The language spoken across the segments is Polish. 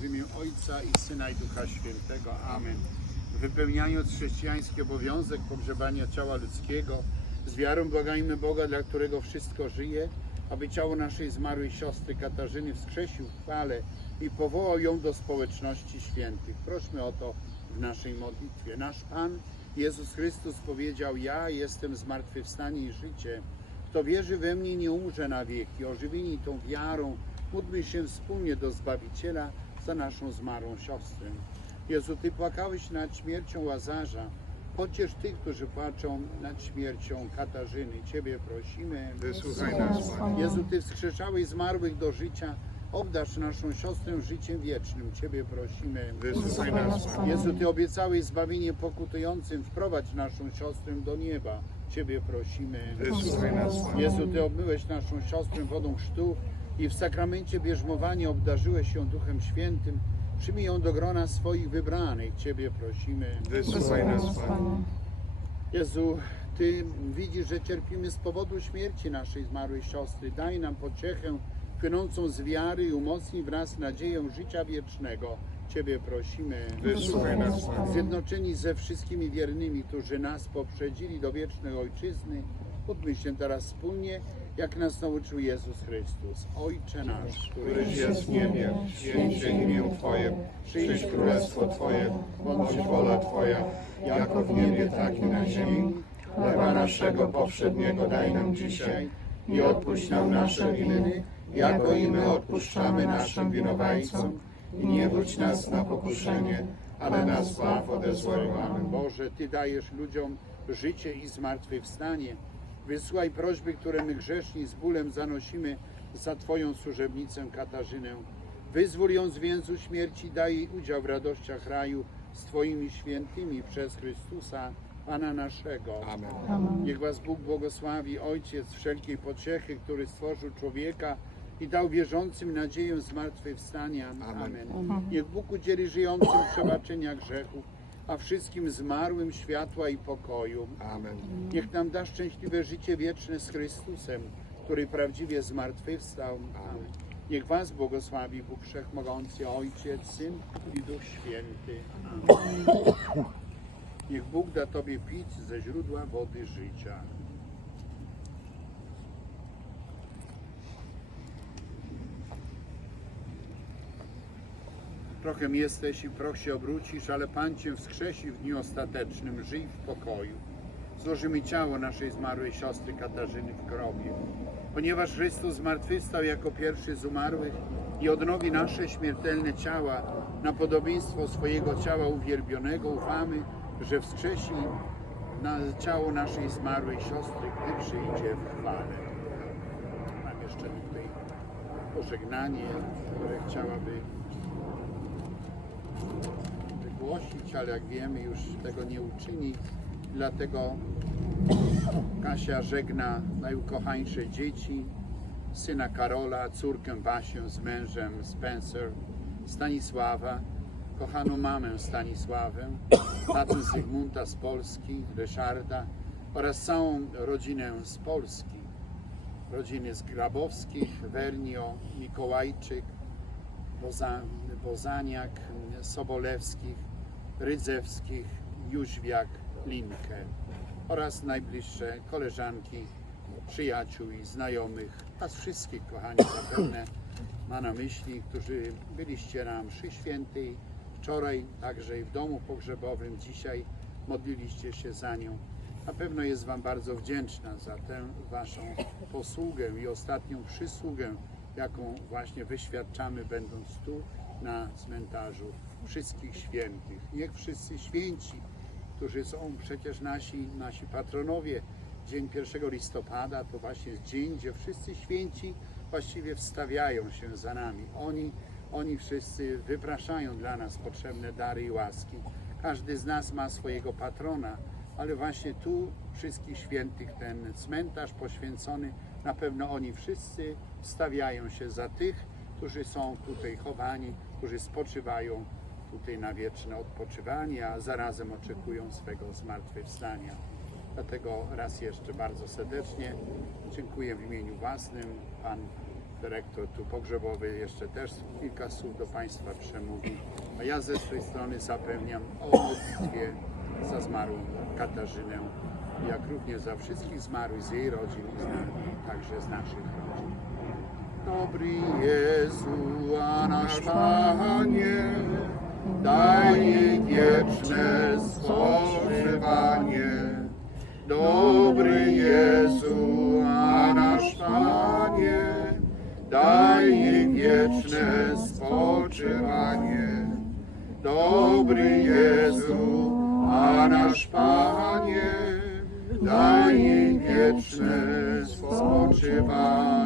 W imię Ojca i Syna i Ducha Świętego. Amen. Wypełniając chrześcijański obowiązek pogrzebania ciała ludzkiego, z wiarą błagajmy Boga, dla którego wszystko żyje, aby ciało naszej zmarłej siostry Katarzyny wskrzesił w chwale i powołał ją do społeczności świętych. Prośmy o to w naszej modlitwie. Nasz Pan Jezus Chrystus powiedział: Ja jestem zmartwychwstanie i życie. Kto wierzy we mnie, nie umrze na wieki. Ożywieni tą wiarą, módlmy się wspólnie do Zbawiciela za naszą zmarłą siostrę. Jezu, Ty płakałeś nad śmiercią Łazarza. Pociesz tych, którzy płaczą nad śmiercią Katarzyny. Ciebie prosimy. Wysłuchaj nas, Panie. Jezu, Ty wskrzeszałeś zmarłych do życia. Obdarz naszą siostrę życiem wiecznym. Ciebie prosimy. Wysłuchaj nas. Jezu, Ty obiecałeś zbawienie pokutującym. Wprowadź naszą siostrę do nieba. Ciebie prosimy. Wysłuchaj nas. Jezu, Ty obmyłeś naszą siostrę wodą chrztu i w sakramencie bierzmowania obdarzyłeś ją Duchem Świętym. Przyjmij ją do grona swoich wybranych. Ciebie prosimy. Wysłuchaj nas, Panie. Jezu, Ty widzisz, że cierpimy z powodu śmierci naszej zmarłej siostry. Daj nam pociechę płynącą z wiary i umocnij wraz nadzieję życia wiecznego. Ciebie prosimy. Wysłuchaj nas. Zjednoczeni ze wszystkimi wiernymi, którzy nas poprzedzili do wiecznej Ojczyzny, módlmy się teraz wspólnie, jak nas nauczył Jezus Chrystus. Ojcze nasz, Któryś jest w niebie, święć się imię Twoje, przyjdź królestwo Twoje, bądź wola Twoja, jako w niebie, tak i na ziemi. Chleba naszego powszedniego daj nam dzisiaj i odpuść nam nasze winy, jako i my odpuszczamy naszym winowajcom. I nie wódź nas na pokuszenie, ale nas zbaw ode złego. Amen. Boże, Ty dajesz ludziom życie i zmartwychwstanie. Wysłuchaj prośby, które my grzeszni z bólem zanosimy za Twoją służebnicę Katarzynę. Wyzwól ją z więzu śmierci, daj jej udział w radościach raju z Twoimi świętymi przez Chrystusa, Pana naszego. Amen. Niech Was Bóg błogosławi, Ojciec wszelkiej pociechy, który stworzył człowieka i dał wierzącym nadzieję zmartwychwstania. Amen. Niech Bóg udzieli żyjącym przebaczenia grzechów, a wszystkim zmarłym światła i pokoju. Amen. Niech nam da szczęśliwe życie wieczne z Chrystusem, który prawdziwie zmartwychwstał. Amen. Niech Was błogosławi Bóg Wszechmogący, Ojciec, Syn i Duch Święty. Amen. Niech Bóg da Tobie pić ze źródła wody życia. Prochem jesteś i proch się obrócisz, ale Pan Cię wskrzesi w dniu ostatecznym. Żyj w pokoju. Złożymy ciało naszej zmarłej siostry Katarzyny w grobie. Ponieważ Chrystus zmartwychwstał jako pierwszy z umarłych i odnowi nasze śmiertelne ciała na podobieństwo swojego ciała uwielbionego, ufamy, że wskrzesi na ciało naszej zmarłej siostry, gdy przyjdzie w chwale. Mam jeszcze tutaj pożegnanie, które chciałaby wygłosić, ale jak wiemy już tego nie uczyni. Dlatego Kasia żegna najukochańsze dzieci, syna Karola, córkę Basię z mężem Spencer, Stanisława, kochaną mamę Stanisławę, tatę Zygmunta z Polski, Ryszarda oraz całą rodzinę z Polski. Rodziny z Grabowskich, Wernio, Mikołajczyk, Boza, Bozaniak, Sobolewskich, Rydzewskich, Jóźwiak, Linkę oraz najbliższe koleżanki, przyjaciół i znajomych, Was wszystkich, kochani, zapewne ma na myśli, którzy byliście na mszy świętej wczoraj, także i w domu pogrzebowym, dzisiaj modliliście się za nią. Na pewno jest Wam bardzo wdzięczna za tę Waszą posługę i ostatnią przysługę, jaką właśnie wyświadczamy, będąc tu na cmentarzu wszystkich świętych. Niech wszyscy święci, którzy są przecież nasi, nasi patronowie, dzień 1 listopada to właśnie dzień, gdzie wszyscy święci właściwie wstawiają się za nami. Oni, oni wszyscy wypraszają dla nas potrzebne dary i łaski. Każdy z nas ma swojego patrona, ale właśnie tu wszystkich świętych ten cmentarz poświęcony, na pewno oni wszyscy wstawiają się za tych, którzy są tutaj chowani, którzy spoczywają tutaj na wieczne odpoczywanie, a zarazem oczekują swego zmartwychwstania. Dlatego raz jeszcze bardzo serdecznie dziękuję w imieniu własnym. Pan dyrektor tu pogrzebowy jeszcze też kilka słów do Państwa przemówi. A ja ze swojej strony zapewniam o modlitwie za zmarłą Katarzynę, jak również za wszystkich zmarłych z jej rodzin i także z naszych rodzin. Dobry Jezu, a nasz Panie, daj jej wieczne spoczywanie. Dobry Jezu, a nasz Panie, daj wieczne spoczywanie. Dobry Jezu, a nasz Panie, daj wieczne spoczywanie.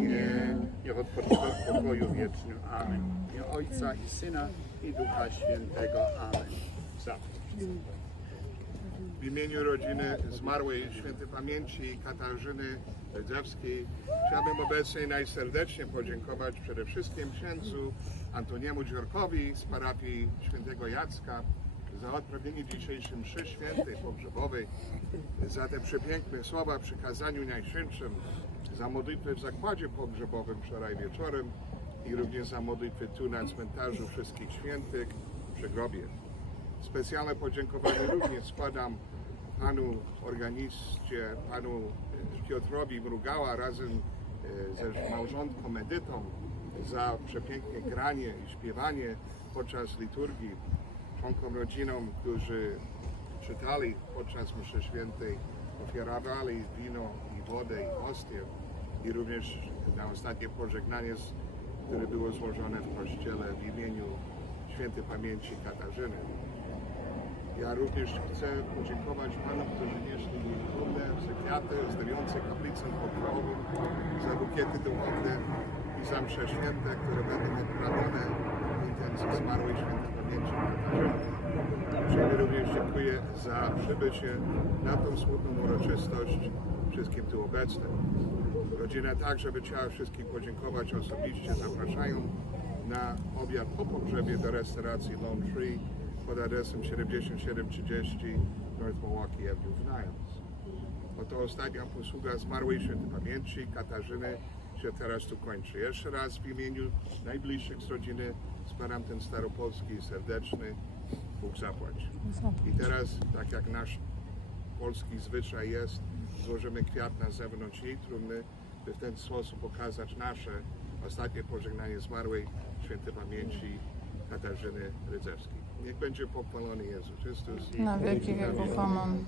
Niech odpoczywa w pokoju wiecznym. Amen. Imię Ojca i Syna i Ducha Świętego. Amen. Zapraszam. W imieniu rodziny zmarłej świętej pamięci Katarzyny Rydzewskiej chciałbym obecnie najserdeczniej podziękować przede wszystkim księdzu Antoniemu Dziurkowi z parafii świętego Jacka za odprawienie dzisiejszej mszy świętej pogrzebowej, za te przepiękne słowa przy kazaniu najświętszym, za modlitwę w zakładzie pogrzebowym wczoraj wieczorem i również za modlitwę tu na cmentarzu wszystkich świętych przy grobie. Specjalne podziękowanie również składam panu organiście, panu e, Piotrowi Mrugała razem e, ze małżonką Edytą za przepiękne granie i śpiewanie podczas liturgii, członkom rodzinom, którzy czytali podczas mszy świętej, ofiarowali wino i wodę i ostię i również na ostatnie pożegnanie, które było złożone w kościele w imieniu świętej pamięci Katarzyny. Ja również chcę podziękować Panom, którzy nieśli trudne kwiaty zdawiające kaplicę pokojową, za bukiety duchowne i za msze święte, które będą odprawione w intencji zmarłej świętej pamięci Katarzyny. Uprzejmie również dziękuję za przybycie na tą smutną uroczystość wszystkim tu obecnym. Rodzina także by chciała wszystkich podziękować osobiście. Zapraszają na obiad po pogrzebie do restauracji Lone Tree pod adresem 7730 North Milwaukee Avenue w Niles. Oto ostatnia posługa zmarłej świętej pamięci Katarzyny się teraz tu kończy. Jeszcze raz w imieniu najbliższych z rodziny składam ten staropolski serdeczny Bóg zapłać. I teraz, tak jak nasz polski zwyczaj jest, złożymy kwiat na zewnątrz jej trumny, by w ten sposób pokazać nasze ostatnie pożegnanie zmarłej świętej pamięci Katarzyny Rydzewskiej. Niech będzie pochwalony Jezus Chrystus. i Na wieki wieków. Amen.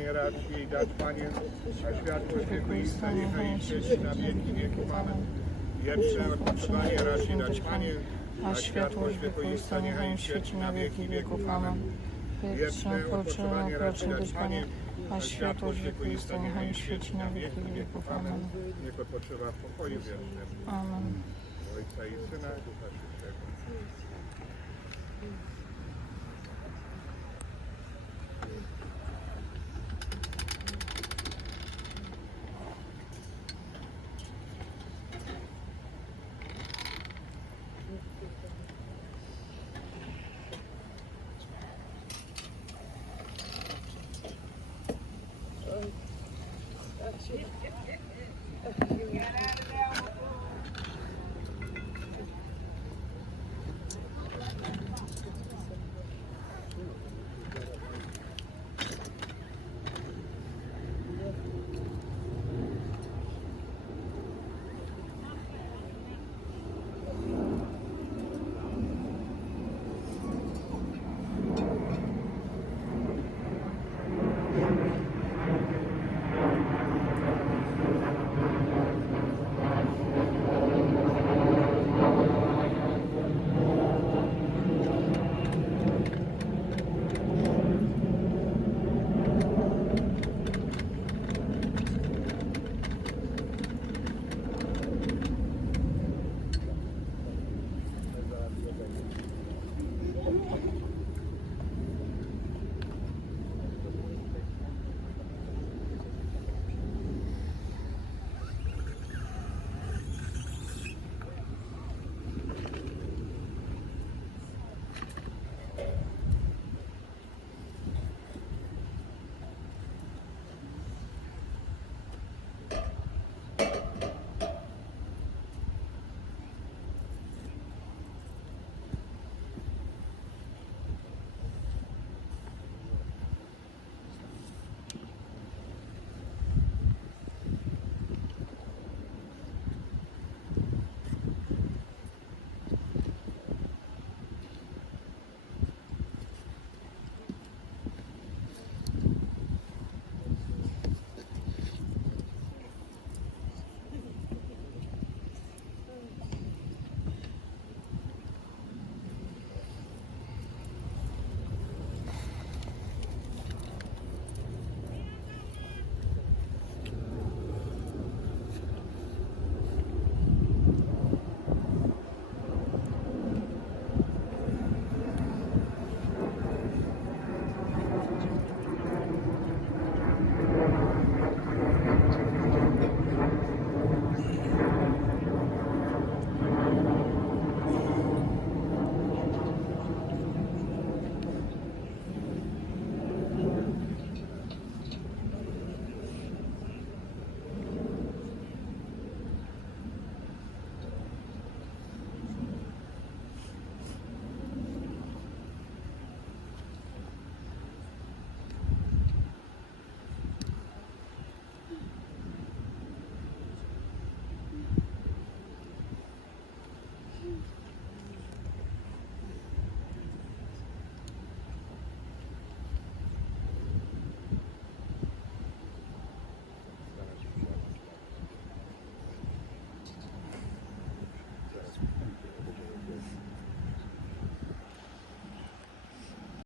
Odpoczywanie racji jej dać Panie, a światło wiekuista niechaj świeci na wieki wieków. Amen. Wieczne odpoczywanie racji dać Panie, a światłość wiekuista niechaj świeci na wieki wieków. Amen. Wieczne odpoczynek raczej dać Panie, a światłość wiekuista niechaj świeci na wieki wieków. Amen. Niech odpoczywa w pokoju wiecznym. Amen. Ojca i Syna i Ducha Get out of there.